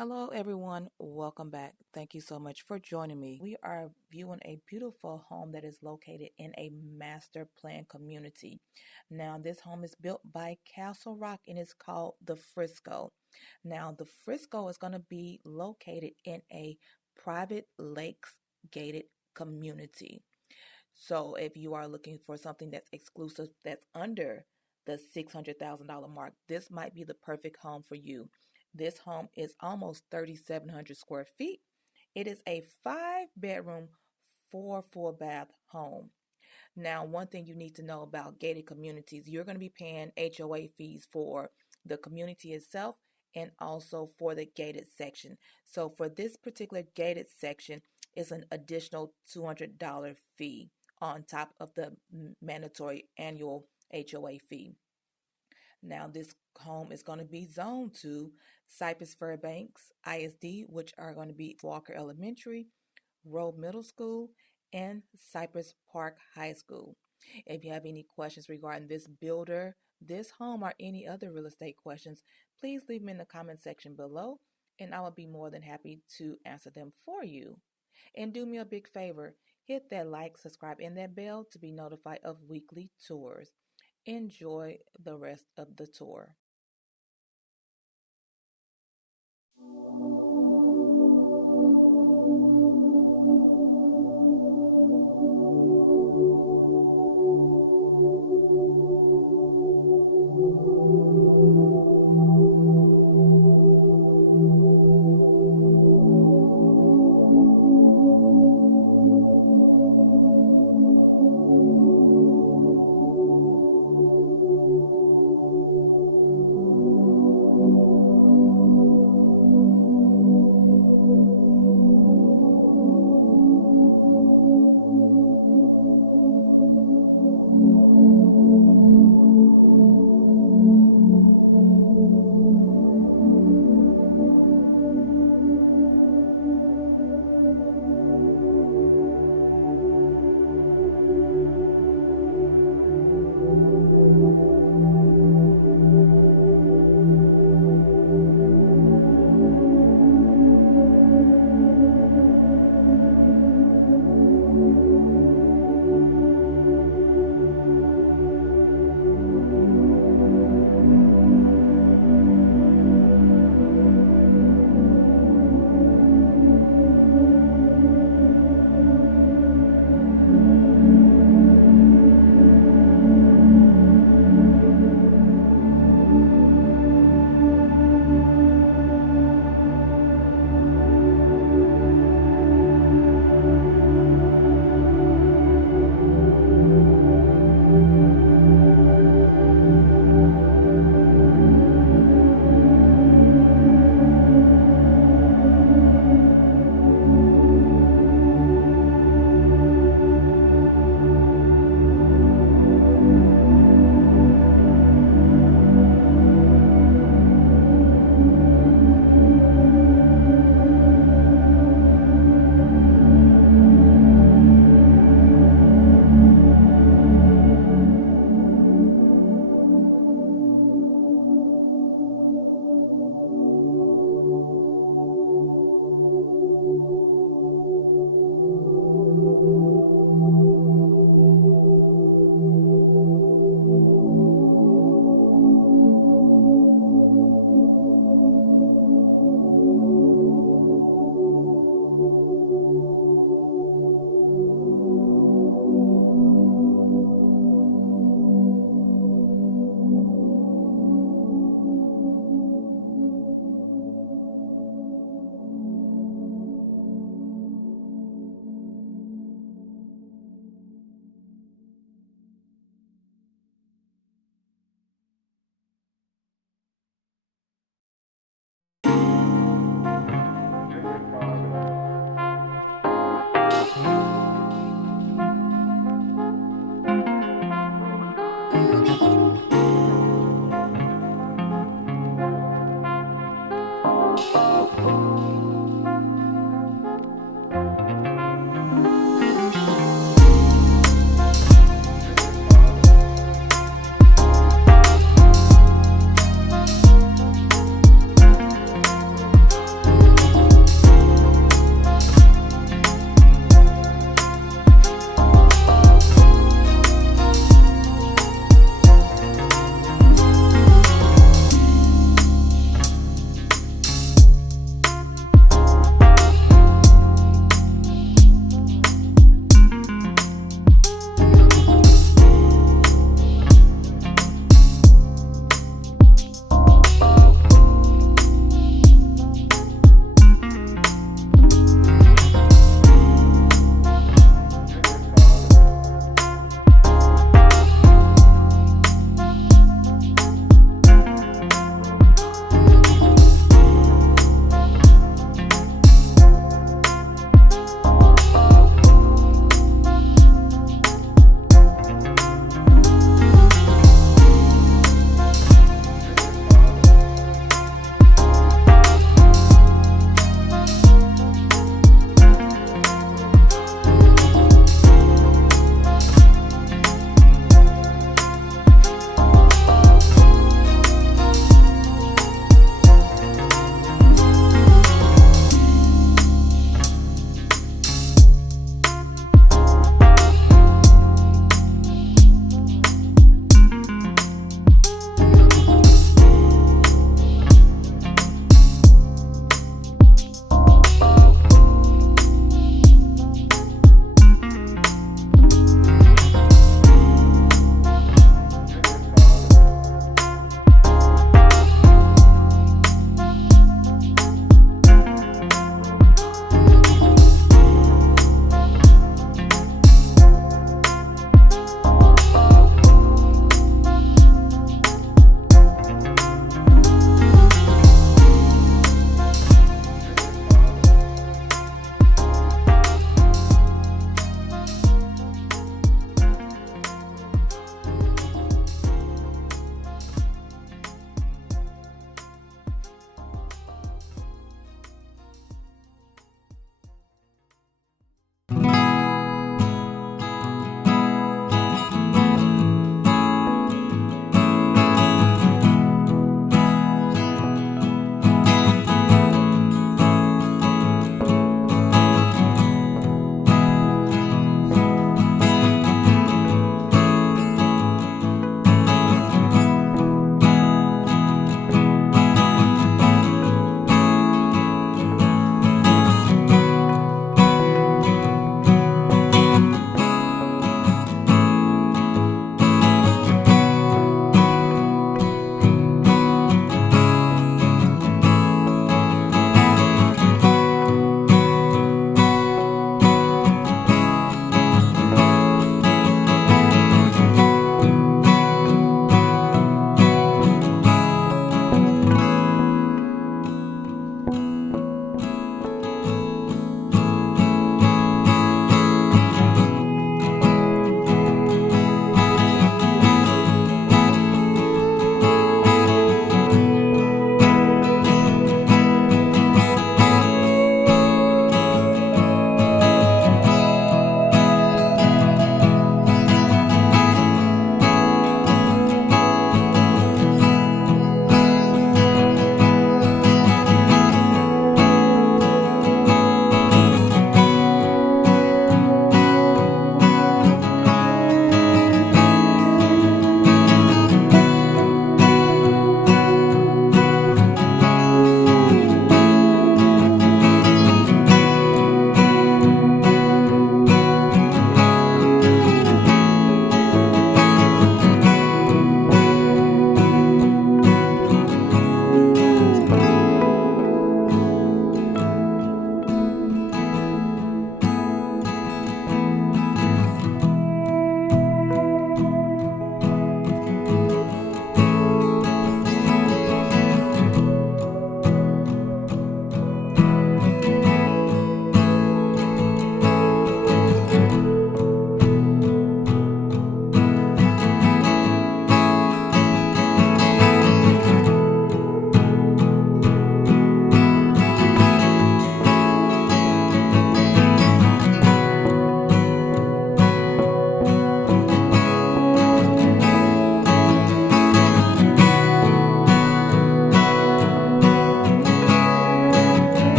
Hello everyone, welcome back. Thank you so much for joining me. We are viewing a beautiful home that is located in a master plan community. Now this home is built by Castle Rock and it's called the Frisco. Now the Frisco is going to be located in a private lakes gated community. So if you are looking for something that's exclusive, that's under the $600,000 mark, this might be the perfect home for you. This home is almost 3,700 square feet. It is a 5-bedroom, 4 full bath home. Now, one thing you need to know about gated communities, you're going to be paying HOA fees for the community itself and also for the gated section. So for this particular gated section, it's an additional $200 fee on top of the mandatory annual HOA fee. Now, this home is going to be zoned to Cypress Fairbanks ISD, which are going to be Walker Elementary, Road Middle School, and Cypress Park High School. If you have any questions regarding this builder, this home, or any other real estate questions, please leave them in the comment section below, and I will be more than happy to answer them for you. And do me a big favor, hit that like, subscribe, and that bell to be notified of weekly tours. Enjoy the rest of the tour.